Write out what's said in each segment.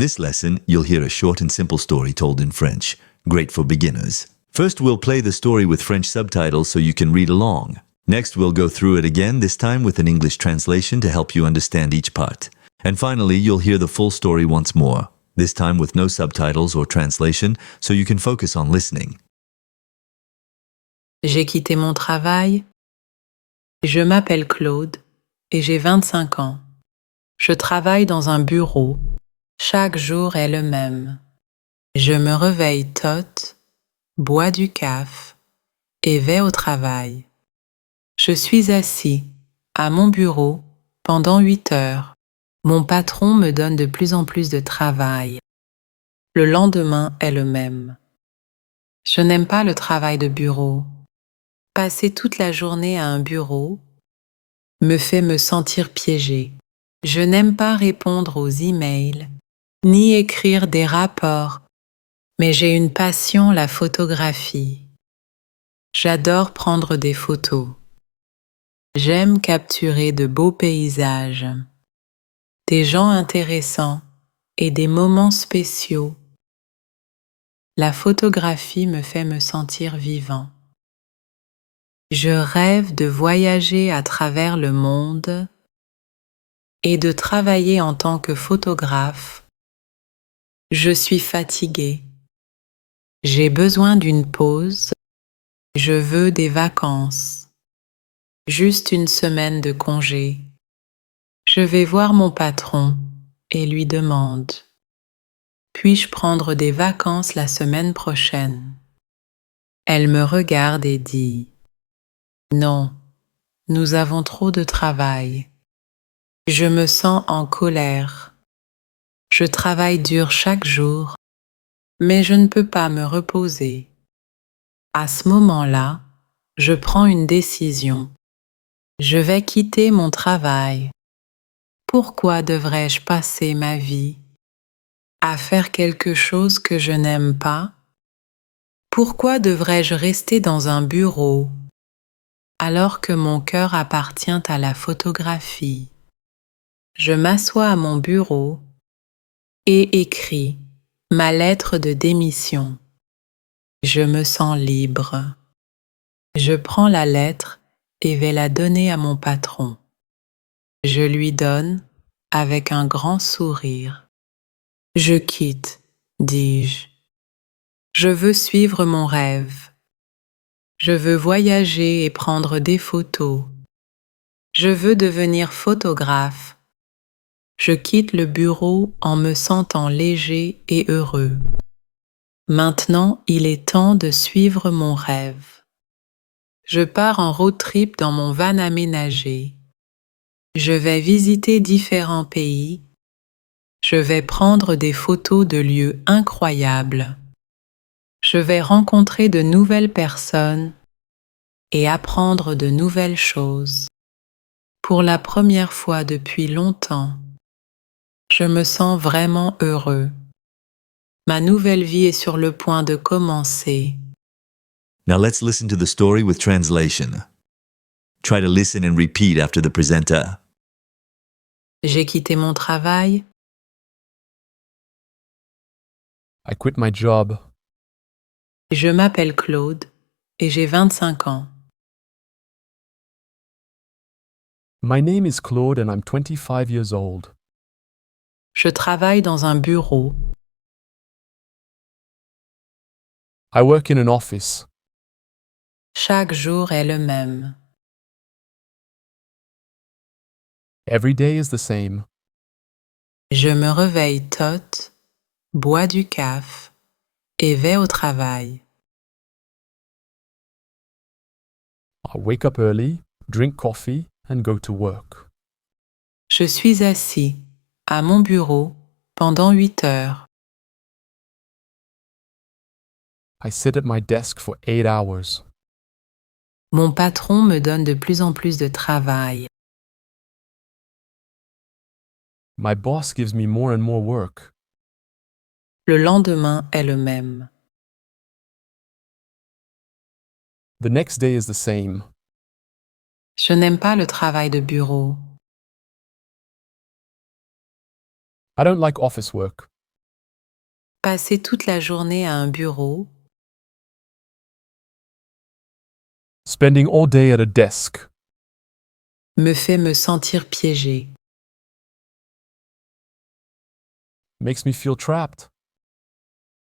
this lesson, you'll hear a short and simple story told in French, great for beginners. First, we'll play the story with French subtitles so you can read along. Next, we'll go through it again, this time with an English translation to help you understand each part. And finally, you'll hear the full story once more, this time with no subtitles or translation, so you can focus on listening. J'ai quitté mon travail. Je m'appelle Claude et j'ai 25 ans. Je travaille dans un bureau. Chaque jour est le même. Je me réveille tôt, bois du café et vais au travail. Je suis assis à mon bureau pendant 8 heures. Mon patron me donne de plus en plus de travail. Le lendemain est le même. Je n'aime pas le travail de bureau. Passer toute la journée à un bureau me fait me sentir piégée. Je n'aime pas répondre aux emails, ni écrire des rapports, mais j'ai une passion, la photographie. J'adore prendre des photos. J'aime capturer de beaux paysages, des gens intéressants et des moments spéciaux. La photographie me fait me sentir vivant. Je rêve de voyager à travers le monde et de travailler en tant que photographe. Je suis fatiguée. J'ai besoin d'une pause. Je veux des vacances. Juste une semaine de congé. Je vais voir mon patron et lui demande: puis-je prendre des vacances la semaine prochaine? Elle me regarde et dit: non, nous avons trop de travail. Je me sens en colère. Je travaille dur chaque jour, mais je ne peux pas me reposer. À ce moment-là, je prends une décision. Je vais quitter mon travail. Pourquoi devrais-je passer ma vie à faire quelque chose que je n'aime pas? Pourquoi devrais-je rester dans un bureau alors que mon cœur appartient à la photographie? Je m'assois à mon bureau et écris ma lettre de démission. Je me sens libre. Je prends la lettre et vais la donner à mon patron. Je lui donne avec un grand sourire. Je quitte, dis-je. Je veux suivre mon rêve. Je veux voyager et prendre des photos. Je veux devenir photographe. Je quitte le bureau en me sentant léger et heureux. Maintenant, il est temps de suivre mon rêve. Je pars en road trip dans mon van aménagé. Je vais visiter différents pays. Je vais prendre des photos de lieux incroyables. Je vais rencontrer de nouvelles personnes et apprendre de nouvelles choses. Pour la première fois depuis longtemps, je me sens vraiment heureux. Ma nouvelle vie est sur le point de commencer. Now let's listen to the story with translation. Try to listen and repeat after the presenter. J'ai quitté mon travail. I quit my job. Je m'appelle Claude et j'ai 25 ans. My name is Claude and I'm 25 years old. Je travaille dans un bureau. I work in an office. Chaque jour est le même. Every day is the same. Je me réveille tôt, bois du café et vais au travail. I wake up early, drink coffee, and go to work. Je suis assis à mon bureau pendant 8 heures. I sit at my desk for 8 hours. Mon patron me donne de plus en plus de travail. My boss gives me more and more work. Le lendemain est le même. The next day is the same. Je n'aime pas le travail de bureau. I don't like office work. Passer toute la journée à un bureau, Spending all day at a desk me fait me sentir piégé. makes me feel trapped.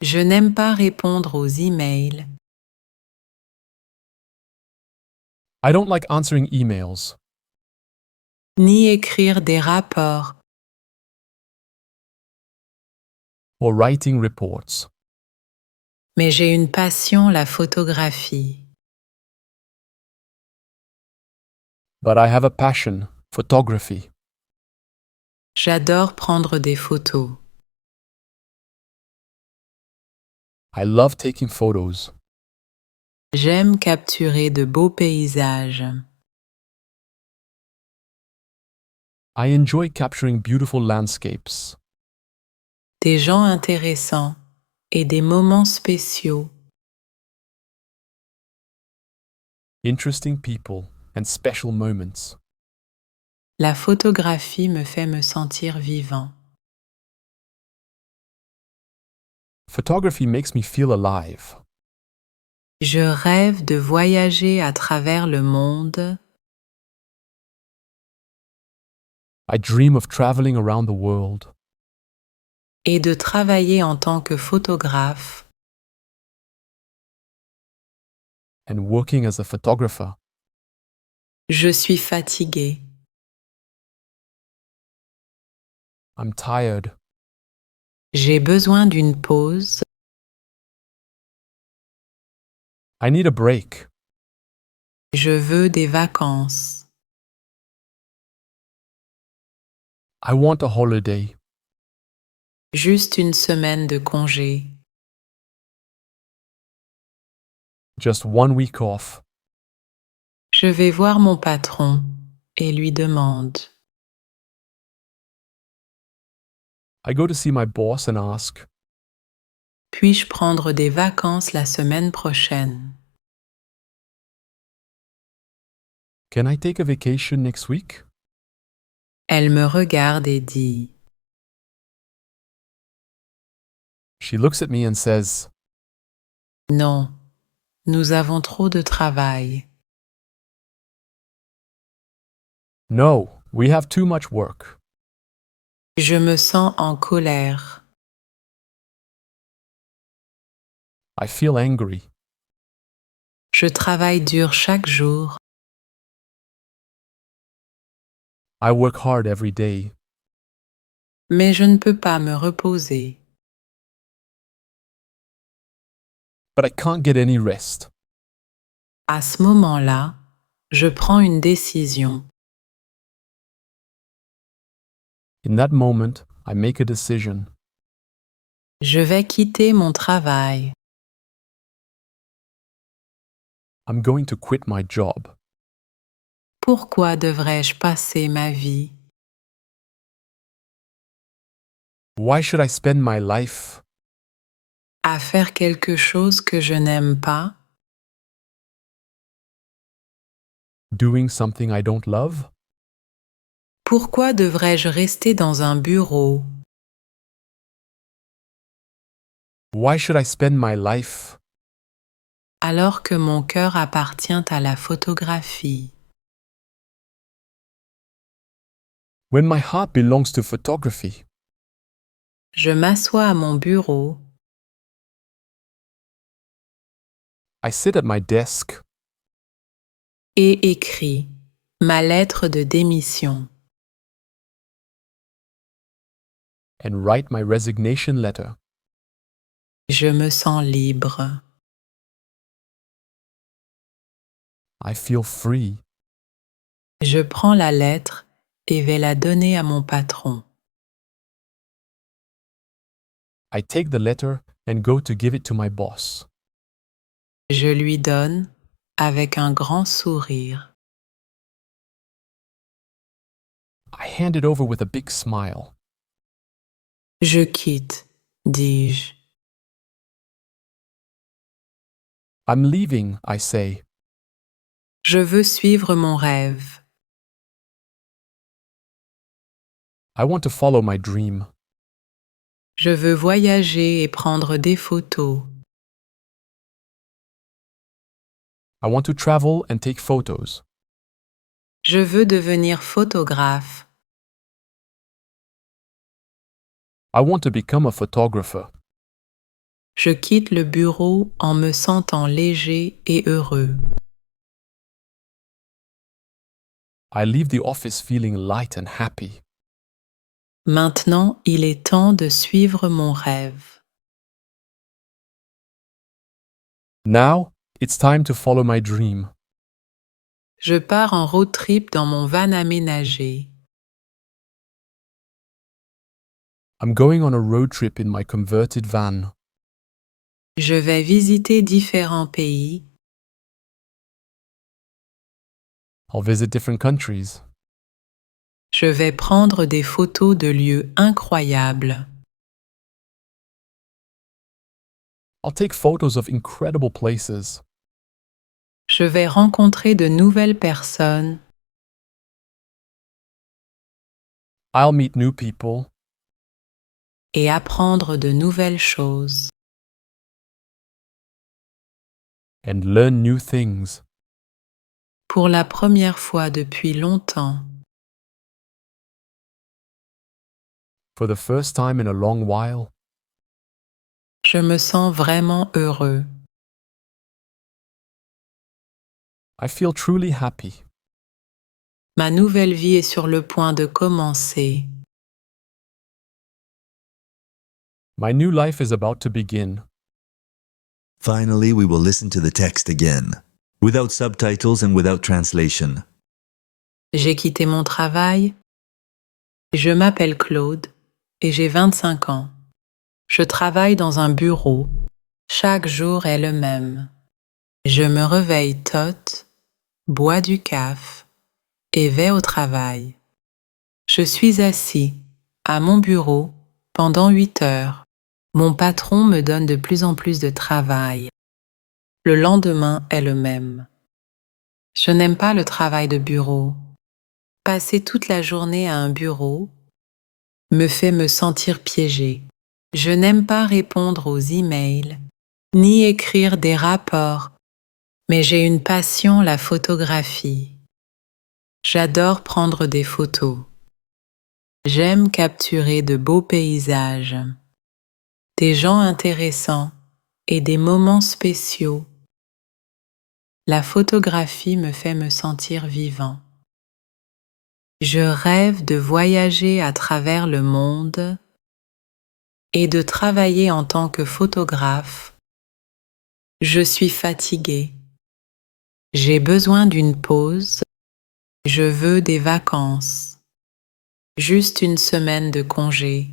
Je n'aime pas répondre aux emails, I don't like answering emails ni écrire des rapports, or writing reports, mais j'ai une passion, la photographie. but I have a passion, photography. J'adore prendre des photos. I love taking photos. J'aime capturer de beaux paysages. I enjoy capturing beautiful landscapes, Des gens intéressants et des moments spéciaux. interesting people, and special moments. La photographie me fait me sentir vivant. Photography makes me feel alive. Je rêve de voyager à travers le monde I dream of traveling around the world et de travailler en tant que photographe and working as a photographer. Je suis fatiguée. I'm tired. J'ai besoin d'une pause. I need a break. Je veux des vacances. I want a holiday. Juste une semaine de congé. Just 1 week off. Je vais voir mon patron et lui demande. I go to see my boss and ask, Puis-je prendre des vacances la semaine prochaine? can I take a vacation next week? Elle me regarde et dit. She looks at me and says, Non, nous avons trop de travail. no, we have too much work. Je me sens en colère. I feel angry. Je travaille dur chaque jour, I work hard every day, mais je ne peux pas me reposer. but I can't get any rest. À ce moment-là, je prends une décision. In that moment, I make a decision. Je vais quitter mon travail. I'm going to quit my job. Pourquoi devrais-je passer ma vie Why should I spend my life à faire quelque chose que je n'aime pas? doing something I don't love? Pourquoi devrais-je rester dans un bureau Why should I spend my life alors que mon cœur appartient à la photographie? when my heart belongs to photography? Je m'assois à mon bureau I sit at my desk et écris ma lettre de démission. and write my resignation letter. Je me sens libre. I feel free. Je prends la lettre et vais la donner à mon patron. I take the letter and go to give it to my boss. Je lui donne avec un grand sourire. I hand it over with a big smile. Je quitte, dis-je. I'm leaving, I say. Je veux suivre mon rêve. I want to follow my dream. Je veux voyager et prendre des photos. I want to travel and take photos. Je veux devenir photographe. I want to become a photographer. Je quitte le bureau en me sentant léger et heureux. I leave the office feeling light and happy. Maintenant, il est temps de suivre mon rêve. Now, it's time to follow my dream. Je pars en road trip dans mon van aménagé. I'm going on a road trip in my converted van. Je vais visiter différents pays. I'll visit different countries. Je vais prendre des photos de lieux incroyables. I'll take photos of incredible places. Je vais rencontrer de nouvelles personnes. I'll meet new people Et apprendre de nouvelles choses. and learn new things. Pour la première fois depuis longtemps, For the first time in a long while, je me sens vraiment heureux. I feel truly happy. Ma nouvelle vie est sur le point de commencer. My new life is about to begin. Finally, we will listen to the text again, without subtitles and without translation. J'ai quitté mon travail. Je m'appelle Claude et j'ai 25 ans. Je travaille dans un bureau. Chaque jour est le même. Je me réveille tôt, bois du café et vais au travail. Je suis assis à mon bureau pendant 8 heures. Mon patron me donne de plus en plus de travail. Le lendemain est le même. Je n'aime pas le travail de bureau. Passer toute la journée à un bureau me fait me sentir piégée. Je n'aime pas répondre aux emails, ni écrire des rapports, mais j'ai une passion, la photographie. J'adore prendre des photos. J'aime capturer de beaux paysages, des gens intéressants et des moments spéciaux. La photographie me fait me sentir vivant. Je rêve de voyager à travers le monde et de travailler en tant que photographe. Je suis fatiguée. J'ai besoin d'une pause. Je veux des vacances. Juste une semaine de congé.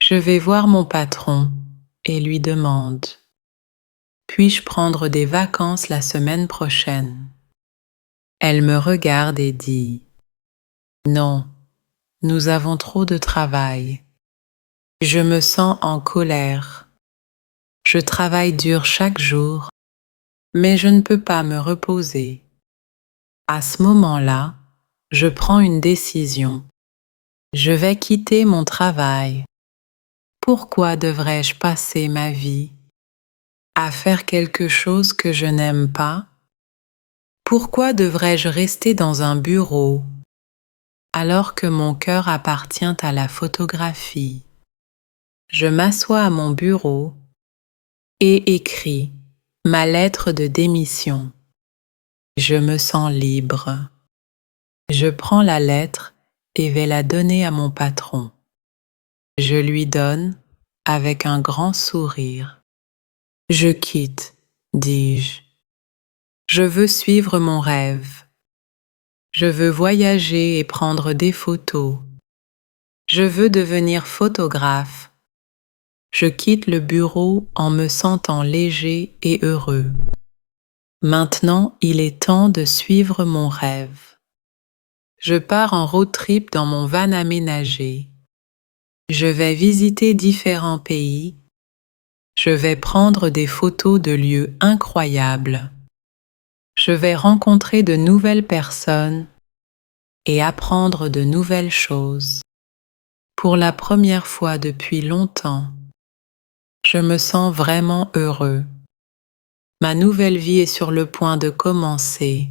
Je vais voir mon patron et lui demande: puis-je prendre des vacances la semaine prochaine? Elle me regarde et dit: non, nous avons trop de travail. Je me sens en colère. Je travaille dur chaque jour, mais je ne peux pas me reposer. À ce moment-là, je prends une décision. Je vais quitter mon travail. Pourquoi devrais-je passer ma vie à faire quelque chose que je n'aime pas? Pourquoi devrais-je rester dans un bureau alors que mon cœur appartient à la photographie? Je m'assois à mon bureau et écris ma lettre de démission. Je me sens libre. Je prends la lettre et vais la donner à mon patron. Je lui donne avec un grand sourire. Je quitte, dis-je. Je veux suivre mon rêve. Je veux voyager et prendre des photos. Je veux devenir photographe. Je quitte le bureau en me sentant léger et heureux. Maintenant, il est temps de suivre mon rêve. Je pars en road trip dans mon van aménagé. Je vais visiter différents pays. Je vais prendre des photos de lieux incroyables. Je vais rencontrer de nouvelles personnes et apprendre de nouvelles choses. Pour la première fois depuis longtemps, je me sens vraiment heureux. Ma nouvelle vie est sur le point de commencer